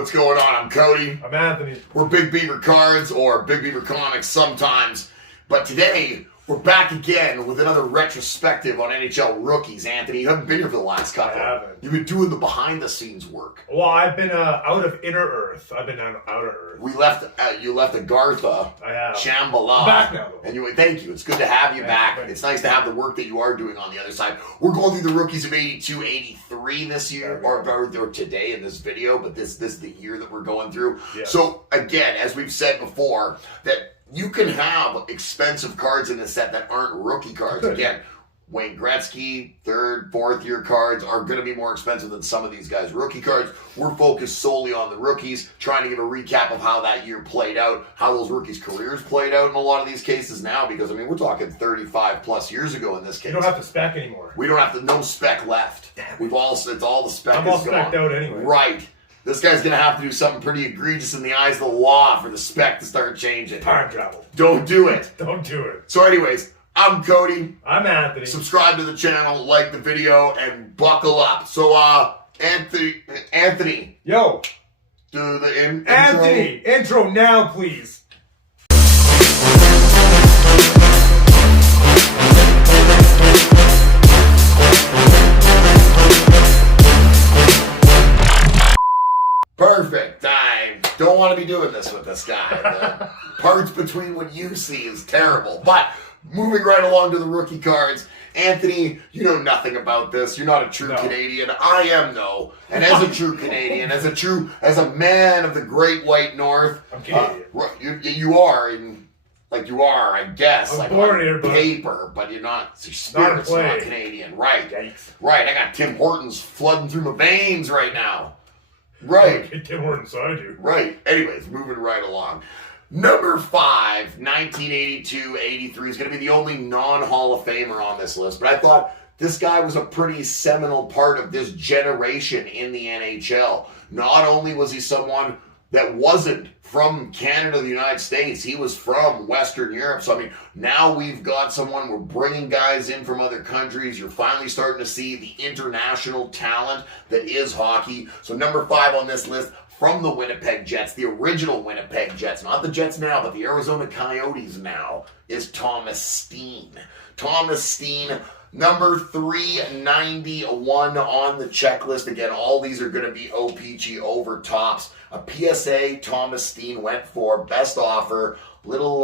What's going on? I'm Cody. I'm Anthony. We're Big Beaver Cards or Big Beaver Comics sometimes. But today, we're back again with another retrospective on NHL rookies. Anthony, you haven't been here for the last couple. I haven't. You've been doing the behind-the-scenes work. Well, I've been out of Inner Earth. I've been out of Earth. We left. You left Agartha. I have. Shambhala. I'm back now, though. And thank you. It's good to have you back. Thanks. It's nice to have the work that you are doing on the other side. We're going through the rookies of 82, 83 this year, or today in this video, but this is the year that we're going through. Yeah. So, again, as we've said before, that you can have expensive cards in this set that aren't rookie cards. Good. Again, Wayne Gretzky, third, fourth year cards are going to be more expensive than some of these guys' rookie cards. We're focused solely on the rookies, trying to give a recap of how that year played out, how those rookies' careers played out in a lot of these cases now, because, I mean, we're talking 35 plus years ago in this case. You don't have to spec anymore. We don't have to, no spec left. It's all the spec I'm is all specced gone. out anyway. Right. This guy's going to have to do something pretty egregious in the eyes of the law for the spec to start changing. Time travel. Don't do it. Don't do it. So anyways, I'm Cody. I'm Anthony. Subscribe to the channel, like the video, and buckle up. So, Anthony. Yo. Do the intro. Anthony, intro now, please. Perfect. I don't want to be doing this with this guy. The parts between what you see is terrible. But moving right along to the rookie cards, Anthony, you know nothing about this. You're not a true Canadian. I am, though. And as a true Canadian, as a man of the Great White North, I'm Canadian. You are I guess. I'm like born on here, but paper, but you're not. Your spirit's not Canadian, right? Yikes. Right. I got Tim Hortons flooding through my veins right now. Right. Okay, Tim Hortons, so I do. Right. Anyways, moving right along. Number 5, 1982-83 is going to be the only non-Hall of Famer on this list. But I thought this guy was a pretty seminal part of this generation in the NHL. Not only was he someone that wasn't from Canada, the United States, he was from Western Europe. So, I mean, now we've got someone, we're bringing guys in from other countries. You're finally starting to see the international talent that is hockey. So, number 5 on this list, from the Winnipeg Jets, the original Winnipeg Jets, not the Jets now, but the Arizona Coyotes now, is Thomas Steen. Thomas Steen, number 391 on the checklist. Again, all these are going to be OPG over tops. A PSA Thomas Steen went for, best offer, little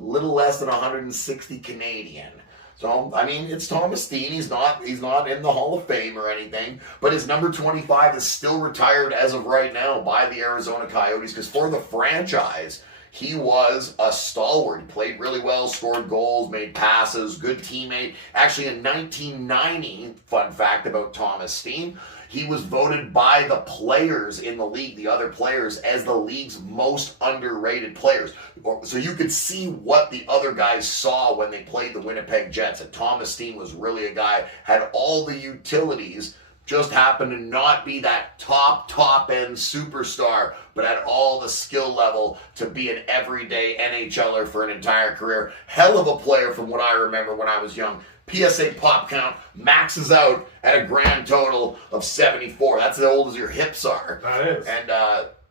less than 160 Canadian. So, I mean, it's Thomas Steen. He's not in the Hall of Fame or anything, but his number 25 is still retired as of right now by the Arizona Coyotes, because for the franchise, he was a stalwart. He played really well, scored goals, made passes, good teammate. Actually, in 1990, fun fact about Thomas Steen, he was voted by the players in the league, the other players, as the league's most underrated players. So you could see what the other guys saw when they played the Winnipeg Jets. And Thomas Steen was really a guy, had all the utilities, just happened to not be that top-end superstar, but had all the skill level to be an everyday NHLer for an entire career. Hell of a player from what I remember when I was young. PSA pop count maxes out at a grand total of 74. That's as old as your hips are. That is. And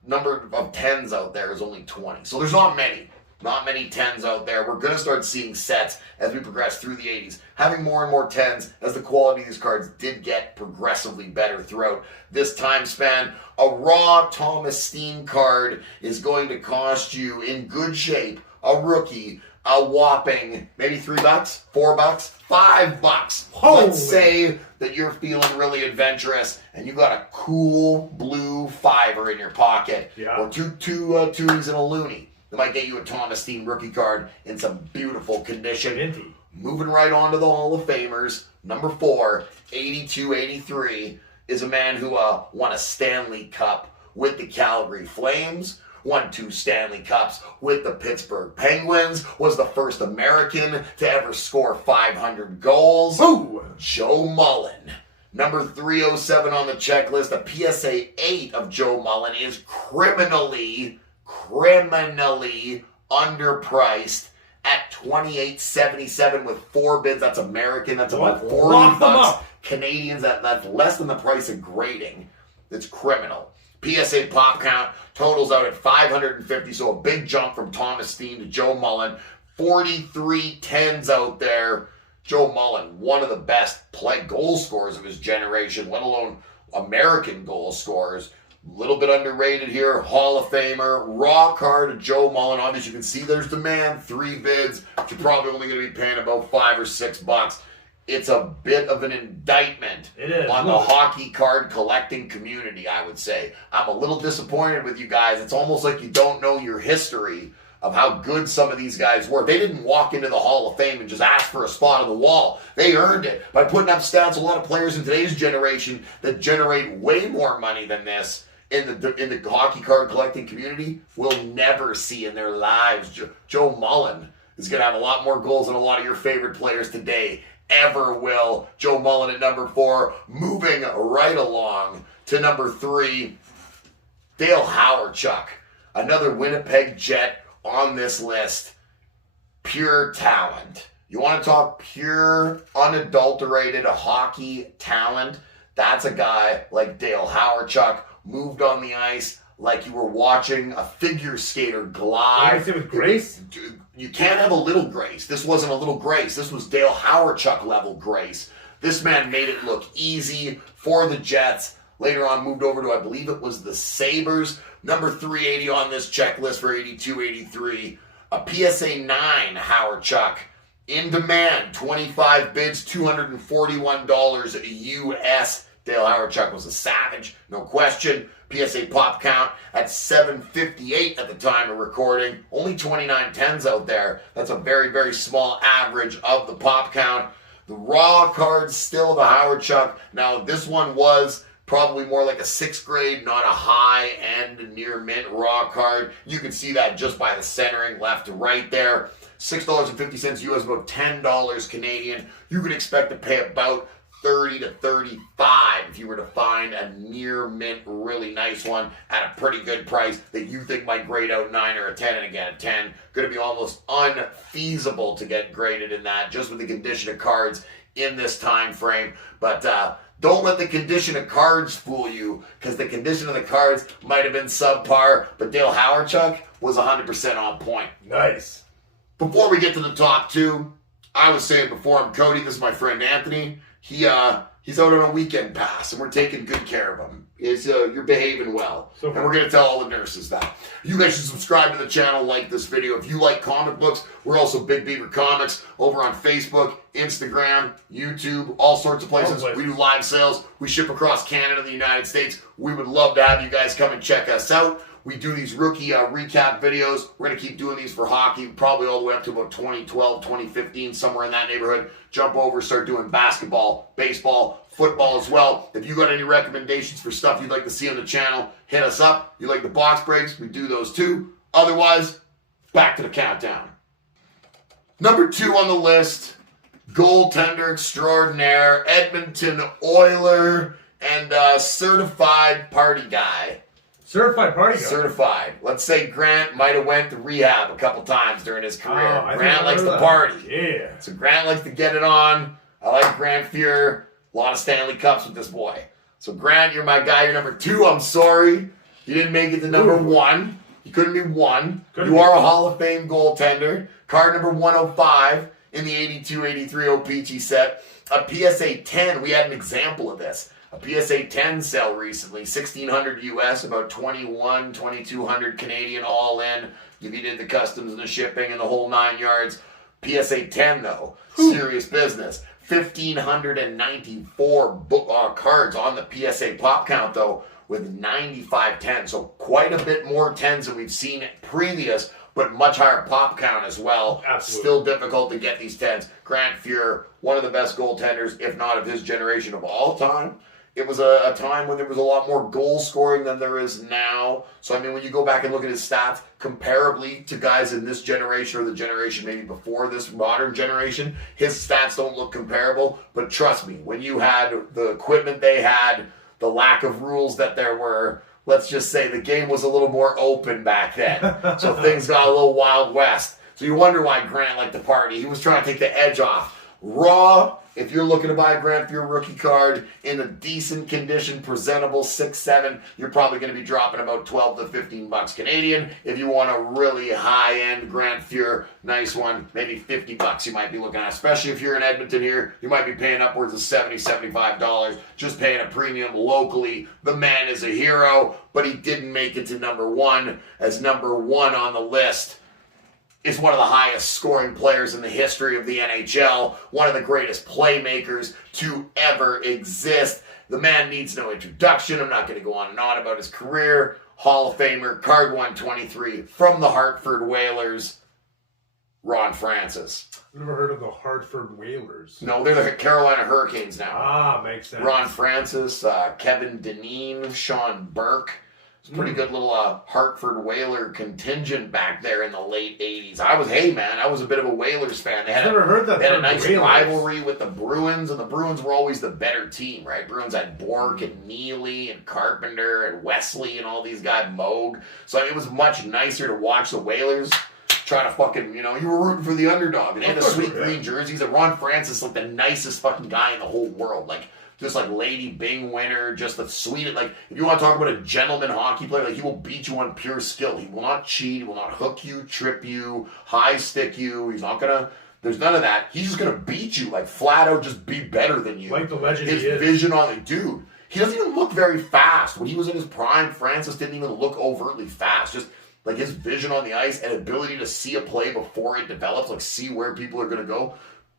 number of 10s out there is only 20. So there's not many 10s out there. We're going to start seeing sets as we progress through the 80s, having more and more 10s as the quality of these cards did get progressively better throughout this time span. A raw Thomas Steen card is going to cost you, in good shape, a rookie, a whopping maybe $3, $4, $5. Holy. Let's say that you're feeling really adventurous and you got a cool blue fiver in your pocket, or two toonies and a loony. They might get you a Thomas Steen rookie card in some beautiful condition. Minty. Moving right on to the Hall of Famers, number 4, 82-83, is a man who won a Stanley Cup with the Calgary Flames, won 2 Stanley Cups with the Pittsburgh Penguins, was the first American to ever score 500 goals. Ooh. Joe Mullen. Number 307 on the checklist, a PSA 8 of Joe Mullen is criminally underpriced at $28.77 with 4 bids. That's American. That's about $40 Canadians. That's less than the price of grading. It's criminal. PSA pop count totals out at 550, so a big jump from Thomas Steen to Joe Mullen. 43 10s out there. Joe Mullen, one of the best goal scorers of his generation, let alone American goal scorers. A little bit underrated here. Hall of Famer. Raw card of Joe Mullen. Obviously, you can see there's demand. 3 bids. But you're probably only going to be paying about $5 or $6. It's a bit of an indictment on the hockey card collecting community, I would say. I'm a little disappointed with you guys. It's almost like you don't know your history of how good some of these guys were. They didn't walk into the Hall of Fame and just ask for a spot on the wall. They earned it by putting up stats. A lot of players in today's generation that generate way more money than this in the hockey card collecting community will never see in their lives. Joe Mullen is going to have a lot more goals than a lot of your favorite players today ever will. Joe Mullen at number 4. Moving right along to number 3, Dale Hawerchuk, another Winnipeg Jet on this list. Pure talent. You want to talk pure, unadulterated hockey talent? That's a guy like Dale Hawerchuk. Moved on the ice like you were watching a figure skater glide. With grace? You can't have a little grace. This wasn't a little grace. This was Dale Hawerchuk level grace. This man made it look easy for the Jets. Later on moved over to, I believe it was the Sabres. Number 380 on this checklist for 82-83. A PSA 9 Hawerchuk. In demand, 25 bids, $241 US. Dale Hawerchuk was a savage, no question. PSA pop count at 758 at the time of recording. Only 29 10s out there. That's a very, very small average of the pop count. The raw cards still the Hawerchuk. Now, this one was probably more like a 6th grade, not a high-end near mint raw card. You can see that just by the centering left to right there. $6.50 US, about $10 Canadian. You could expect to pay about $30 to $35 if you were to find a near mint really nice one at a pretty good price that you think might grade out 9 or a 10. And again, a 10 going to be almost unfeasible to get graded in that just with the condition of cards in this time frame. But don't let the condition of cards fool you, because the condition of the cards might have been subpar, but Dale Hawerchuk was 100% on point. Nice. Before we get to the top 2, I was saying before, I'm Cody. This is my friend Anthony. He's out on a weekend pass, and we're taking good care of him. You're behaving well. And we're going to tell all the nurses that. You guys should subscribe to the channel, like this video. If you like comic books, we're also Big Beaver Comics over on Facebook, Instagram, YouTube, all sorts of places. We do live sales. We ship across Canada and the United States. We would love to have you guys come and check us out. We do these rookie recap videos. We're going to keep doing these for hockey, probably all the way up to about 2012, 2015, somewhere in that neighborhood. Jump over, start doing basketball, baseball, football as well. If you got any recommendations for stuff you'd like to see on the channel, hit us up. You like the box breaks, we do those too. Otherwise, back to the countdown. Number 2 on the list, goaltender extraordinaire, Edmonton Oiler, and certified party guy. Certified party guy? Certified. Let's say Grant might have went to rehab a couple times during his career. Grant likes to party. Yeah. So Grant likes to get it on. I like Grant Fuhrer. A lot of Stanley Cups with this boy. So Grant, you're my guy. You're number 2. I'm sorry. You didn't make it to number 1. You couldn't be 1. You are a Hall of Fame goaltender. Card number 105 in the 82-83 O-Pee-Chee set. A PSA 10. We had an example of this. A PSA 10 sell recently, $1,600 US, about $2,200 Canadian all in. If you did the customs and the shipping and the whole 9 yards. PSA 10 though, serious business. 1,594 cards on the PSA pop count though, with 95 10s. So quite a bit more 10s than we've seen previous, but much higher pop count as well. Absolutely. Still difficult to get these 10s. Grant Fuhrer, one of the best goaltenders, if not of his generation of all time. It was a time when there was a lot more goal scoring than there is now. So, I mean, when you go back and look at his stats, comparably to guys in this generation or the generation maybe before this modern generation, his stats don't look comparable. But trust me, when you had the equipment they had, the lack of rules that there were, let's just say the game was a little more open back then. So things got a little Wild West. So you wonder why Grant liked to party. He was trying to take the edge off Raw, if you're looking to buy a Grand Fear rookie card in a decent condition, presentable, 6-7, you're probably going to be dropping about 12 to 15 bucks Canadian. If you want a really high-end Grand Fear, nice one, maybe 50 bucks you might be looking at. Especially if you're in Edmonton here, you might be paying upwards of $70, $75, just paying a premium locally. The man is a hero, but he didn't make it to number one, as number one on the list is one of the highest scoring players in the history of the NHL, one of the greatest playmakers to ever exist. The man needs no introduction. I'm not going to go on and on about his career. Hall of Famer, card 123 from the Hartford Whalers, Ron Francis. I've never heard of the Hartford Whalers. No, they're the Carolina Hurricanes now. Ah, makes sense. Ron Francis, Kevin Dineen, Sean Burke. It's a pretty good little Hartford Whaler contingent back there in the late 80s. I was a bit of a Whalers fan. They had a nice rivalry with the Bruins, and the Bruins were always the better team, right? Bruins had Bork and Neely and Carpenter and Wesley and all these guys, Moog. So it was much nicer to watch the Whalers try to fucking, you were rooting for the underdog. And they had the sweet green jerseys, and Ron Francis, like the nicest fucking guy in the whole world. Just like Lady Bing winner, just the sweetest. Like, if you want to talk about a gentleman hockey player, like, he will beat you on pure skill. He will not cheat. He will not hook you, trip you, high stick you. He's not gonna. There's none of that. He's just gonna beat you, like, flat out, just be better than you. Like the legend His he is. vision on the dude. He doesn't even look very fast. When he was in his prime, Francis didn't even look overtly fast. Just like his vision on the ice and ability to see a play before it develops, like see where people are gonna go.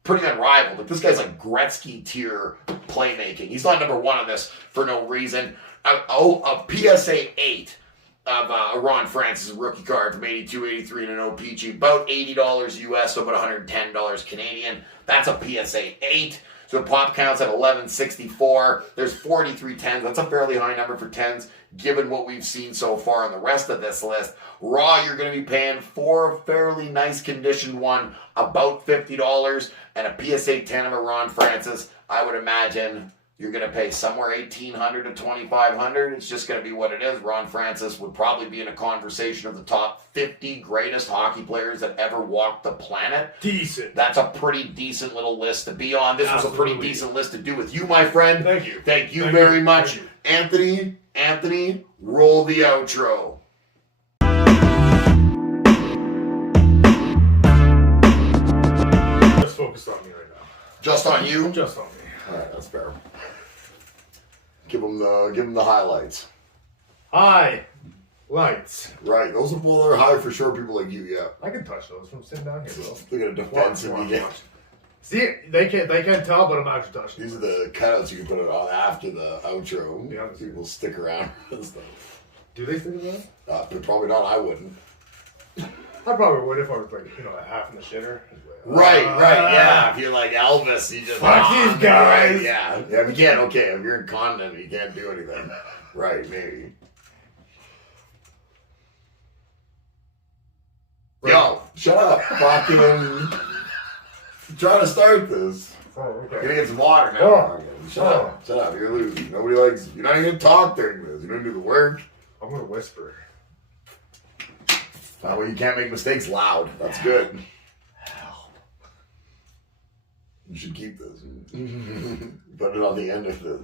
Pretty unrivaled. Like, this guy's like Gretzky tier playmaking. He's not number one on this for no reason. A PSA 8 of Ron Francis rookie card from 82, 83 and an OPG. About $80 US, so about $110 Canadian. That's a PSA 8. So pop counts at 1164. There's 43 10s. That's a fairly high number for 10s, given what we've seen so far in the rest of this list. Raw, you're going to be paying for a fairly nice conditioned one, about $50, and a PSA 10 of a Ron Francis. I would imagine you're going to pay somewhere $1,800 to $2,500. It's just going to be what it is. Ron Francis would probably be in a conversation of the top 50 greatest hockey players that ever walked the planet. Decent. That's a pretty decent little list to be on. This was a pretty decent list to do with you, my friend. Thank you. Thank you very much. Anthony, roll the outro. Just focused on me right now. Just on you? Just on me. All right, that's fair. Give them the highlights. Lights. Right, those are high for sure. People like you, yeah. I can touch those from sitting down here, bro. Look at a defensive again. See, they can't tell, but I'm actually touching. These are the cutouts you can put it on after the outro. Yeah. People stick around and stuff. Do they stick around? But probably not. I wouldn't. I probably would if I was like, half in the shitter. Right, yeah. If you're like Elvis, you just fuck these guys. Right, yeah. If you can't, okay. If you're incontinent, you can't do anything. Right, maybe. Yo, shut up, fucking. I'm trying to start this. Oh, okay. Gonna get some water now. Oh. Shut up. You're losing. Nobody likes. You're not even gonna talk during this. You're gonna do the work. I'm gonna whisper. Well, you can't make mistakes loud. That's good. You should keep this. Put it on the end of this.